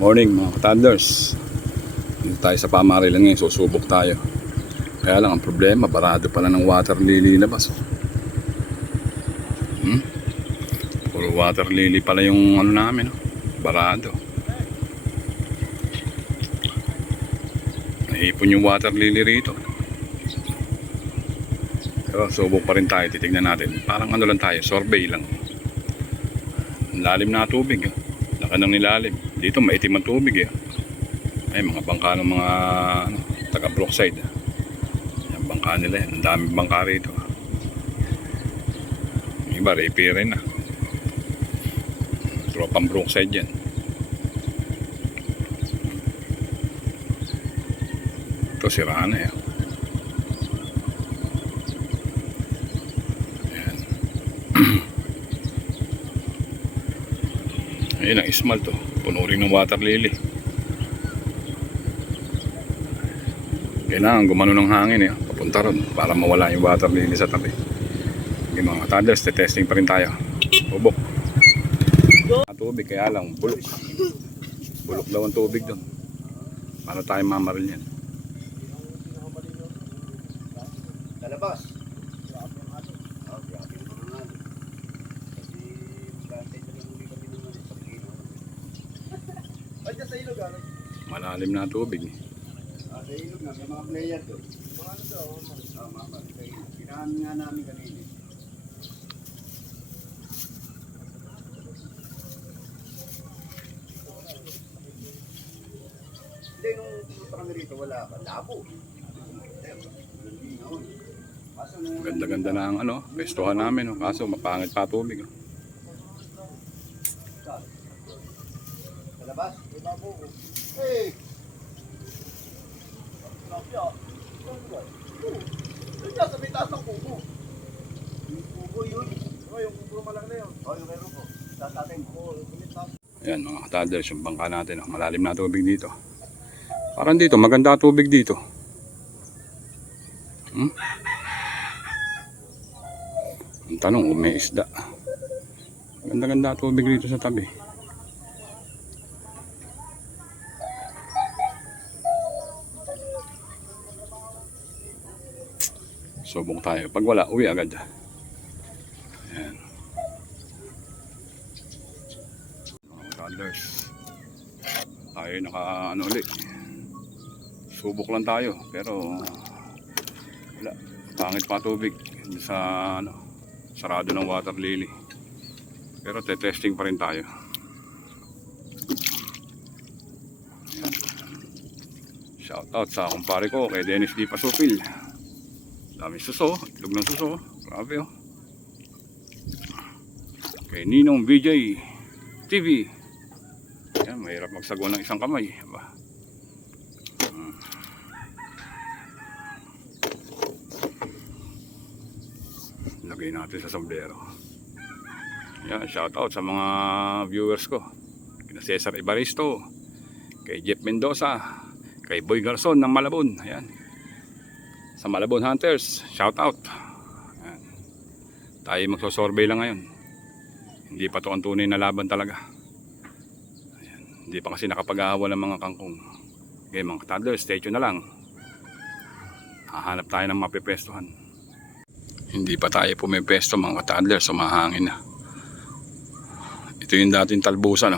Morning mga ka-toddlers. Dito tayo sa Pamarilan ngayon, susubok tayo. Kaya lang ang problema, barado pala ng water lily labas. Puro water lily pala yung ano namin, barado. Naipon yung water lily rito. Pero subok pa rin tayo, titignan natin. Parang ano lang tayo, survey lang. Lalim na tubig, laka ng nilalim. Dito maitim ang tubig ay mga bangka ng mga taga Brookside. Yung bangka nila yan, ang daming bangka rito. Yung iba repair rin tropang Brookside yan. Ito sira na yan. Ayun ang ismal to, puno rin ng water lily. Kailangan gumano ng hangin papunta ron para mawala yung water lily sa tabi. Yung mga toddlers, testing pa rin tayo. Bubok tubig, kaya lang bulok daw ang tubig doon. Paano tayo mamaril yan? Lalabas. Malalim na tubig. Sa ilog na, may mga player doon. Ano daw? Mama. Kinahan nga namin kanina. Hindi, nung pumunta kami rito, wala ka. Labo. Ganda-ganda na ang pestuhan namin. Kaso mapangit pa tubig. Sa labas? Hey! Sa may taas ng kubo. Yung kubo yun. Yung kubo malaki na yun. Yung meron ko. Tatating ko. Ayan mga ka-toddlers, yung bangka natin. Malalim na tubig dito. Parang dito, maganda tubig dito. Ang tanong kung may isda. Ganda-ganda tubig dito sa tabi. Subok tayo. Pag wala, uwi agad. Ayan. Mga toddlers, tayo naka ulit. Subok lang tayo. Pero wala. Pangit pa tubig sa sarado ng water lily. Pero testing pa rin tayo. Ayan. Shout out sa kumpare ko kay Dennis D. Pasupil. Dami suso, itlog ng suso. Grabe Kay Ninong VJ TV. Ayan, mahirap magsagwa ng isang kamay. Lagay natin sa sombrero. Ayan, shout out sa mga viewers ko. Kina Cesar Ibaristo, kay Jeff Mendoza, kay Boy Garson ng Malabon. Ayan. Sa Malabon Hunters, shout out. Ayan. Tayo magsosurvey lang ngayon. Hindi pa to ang tunay na laban talaga. Ayan. Hindi pa kasi nakapag-ahawa ng mga kangkong. Okay mga toddlers, stay tuned na lang. Hahanap tayo ng mapipestuhan. Hindi pa tayo pumipesto mga toddlers, sumahangin na. Ito yung dating talbusan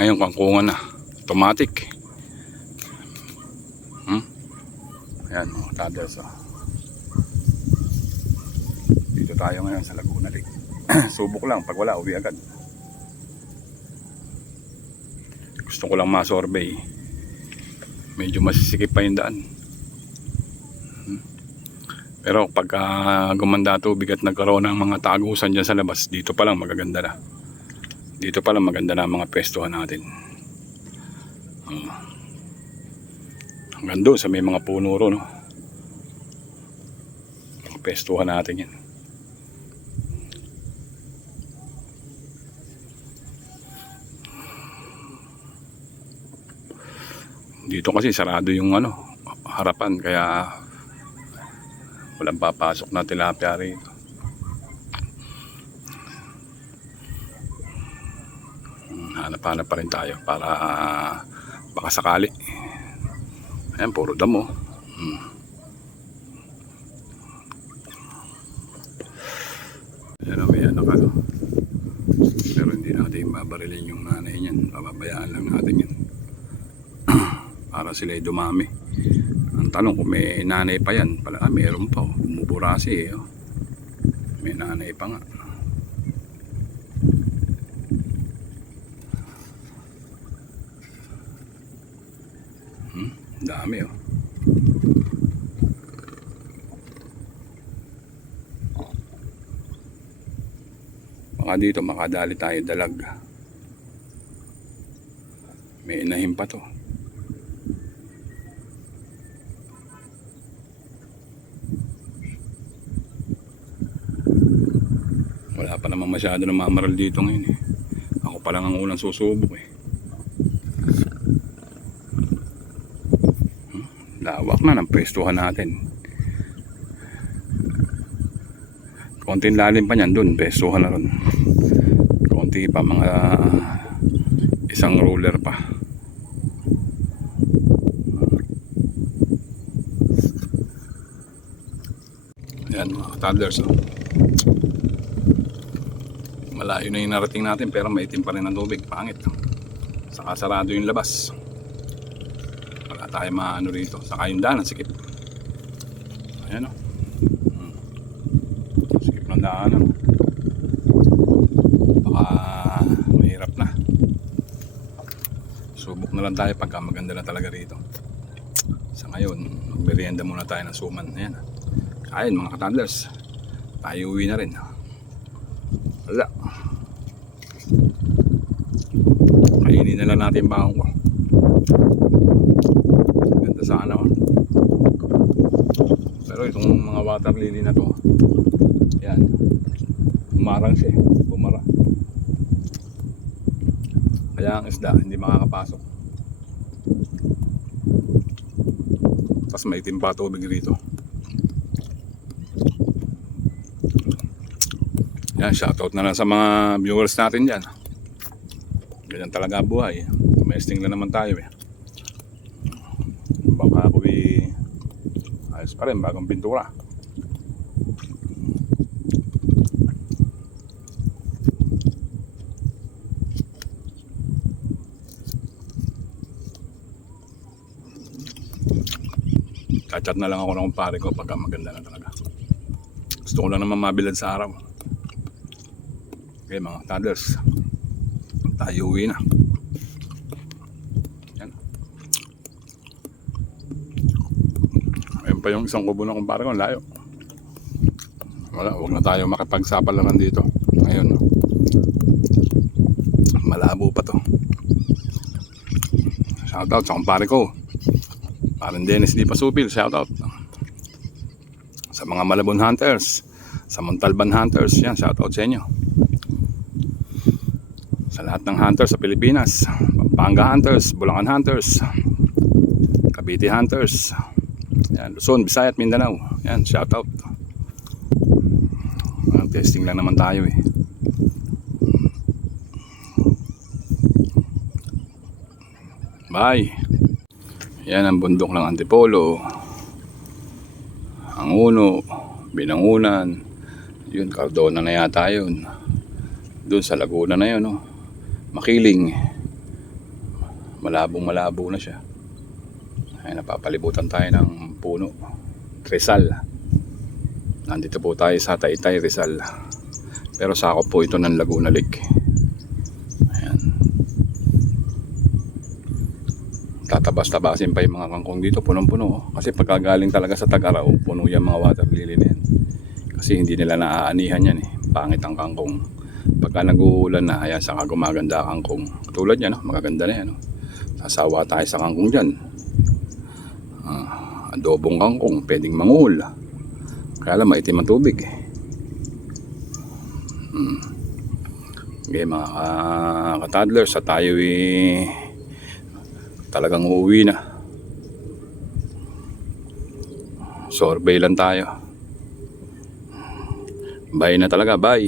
Ngayon kangkungan na. Automatic. Ayan mga toddlers Dito tayo ngayon sa Laguna Lake. Subok lang, pag wala uwi agad. Gusto ko lang ma-survey. Medyo masisikip pa yung daan. Pero pagka gumanda tubig at nagkaroon ng mga tagusan dyan sa labas, dito pa lang magaganda na. Dito pa lang maganda na ang mga pestuhan natin. Hanggang doon sa may mga puno ron pestuhan natin yan. Dito kasi sarado yung harapan, kaya walang papasok na tilapia rito. Hanap hanap-hanap pa rin tayo para baka sakali. Ayan, puro damo. Ayan, may anak ano. Pero hindi natin babarilin yung nanay niyan. Pababayaan lang natin yan. Para sila dumami. Ang tanong kung may nanay pa yan. Pala, meron pa. Bumuburasi eh. May nanay pa nga. Dami oh. Baka dito makadali tayo dalag. May inahin pa to. Wala pa naman masyado na mamaral dito ngayon eh. Ako pa lang ang unang susubok eh. Lawak na ng pwestuhan natin. Konting lalim pa niyan dun, pwestuhan na ron. Konti pa, mga isang roller pa. Ayan mga toddlers oh. Malayo na yung narating natin pero maitim pa rin ang tubig, pangit. Saka sarado yung labas. Wala tayo maano rito. Saka yung daanan, sikip. Ayan o. Sikip ng daanan. Baka mahirap na. Subok na lang tayo pagka maganda na talaga rito. Sa ngayon, magmerienda muna tayo ng suman. Ayan. Ayun mga katandlers. Tayo uwi na rin. Wala. Kainin na lang natin yung bahong ko. Ganda sana oh. Pero itong mga water lily na to, yan, umarang siya, bumara. Kaya ang isda hindi makakapasok. Tapos may timpa tubig rito. Yan, shoutout na lang sa mga viewers natin dyan. Ganyan talaga buhay. Tumesting na naman tayo eh. Baka ako ayos pa rin, bagong pintura. Chat na lang ako ng kumpare ko pagka maganda na talaga. Gusto ko lang naman mabilad sa araw. Okay mga toddlers, tayo uwi na. Yan. Ayun pa yung isang kubo na kumpare ko, layo. Wala, huwag na tayo makipagsapalaran dito. Ngayon, malabo pa to. Shoutout sa kumpare ko, parang Dennis Di Pasupil, shoutout. Sa mga Malabon Hunters, sa Montalban Hunters, yan, shoutout sa inyo. Sa lahat ng hunters sa Pilipinas, Pampanga Hunters, Bulacan Hunters, Cavite Hunters, yan, Luzon, Visayas, Mindanao, yan, shoutout. Testing lang naman tayo eh. Bye. Yan ang bundok ng Antipolo, ang Uno, Binangunan, yun, Cardona na yata yun. Doon sa Laguna na yun, no? Makiling, malabo na siya. Ay, napapalibutan tayo ng puno, Rizal. Nandito po tayo sa Taytay, Rizal, pero sakop po ito ng Laguna Lake. Ayan. Tatabas-tabasin pa yung mga kangkong dito, punong-puno. Kasi pagkagaling talaga sa Tag-Araw, puno yung mga water lily na yan. Kasi hindi nila naaanihan yan eh. Pangit ang kangkong. Pagka nag-uulan na, ayan, saka gumaganda ang kangkong. Tulad yan, no? Magaganda na yan. No? Sasawa tayo sa kangkong dyan. Adobong kangkong, pwedeng manguhol. Kaya lang, maitim ang tubig. Okay, mga ka-toddlers, sa tayo talagang uuwi na. Survey lang tayo. Bye na talaga, bye.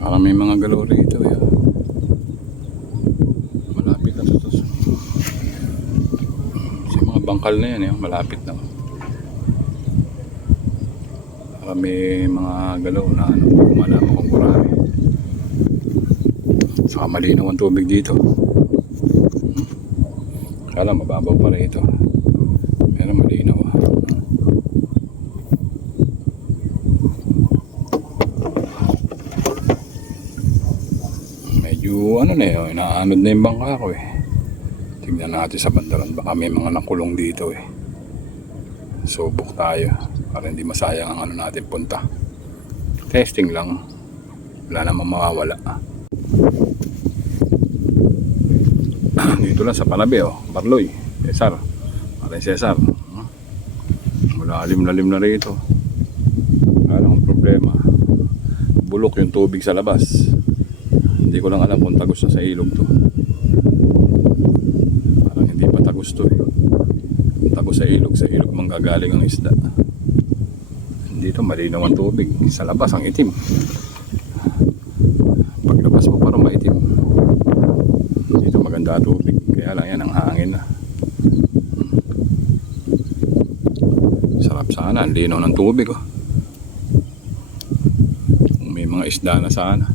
Parang may mga galaw rito. bangkal na yan, malapit na. Para may mga galaw na ano, hindi ko malaman kung kurami. Saka malinaw ang tubig dito. Kaya lang, mababaw pa rin ito. Pero malinaw. Medyo ano na yun, inaanod na yung bangka ko eh. Tignan natin sa bandaran, baka may mga nakulong dito eh. Subok tayo para hindi masayang ang ano natin punta. Testing lang. Wala namang mawawala. Dito lang sa Panabe Barloy, Cesar. Maraming Cesar. Malalim-lalim na rito. Wala akong problema. Bulok yung tubig sa labas. Hindi ko lang alam kung tagos na sa ilog to. Parang hindi pa tagos to eh. Kung tagos sa ilog manggagaling ang isda. Dito malinaw ang tubig. Sa labas ang itim. Paglabas mo parang maitim. Dito maganda tubig. Kaya lang yan ang hangin na. Sarap sana. Ang linaw ng tubig Kung may mga isda na sana.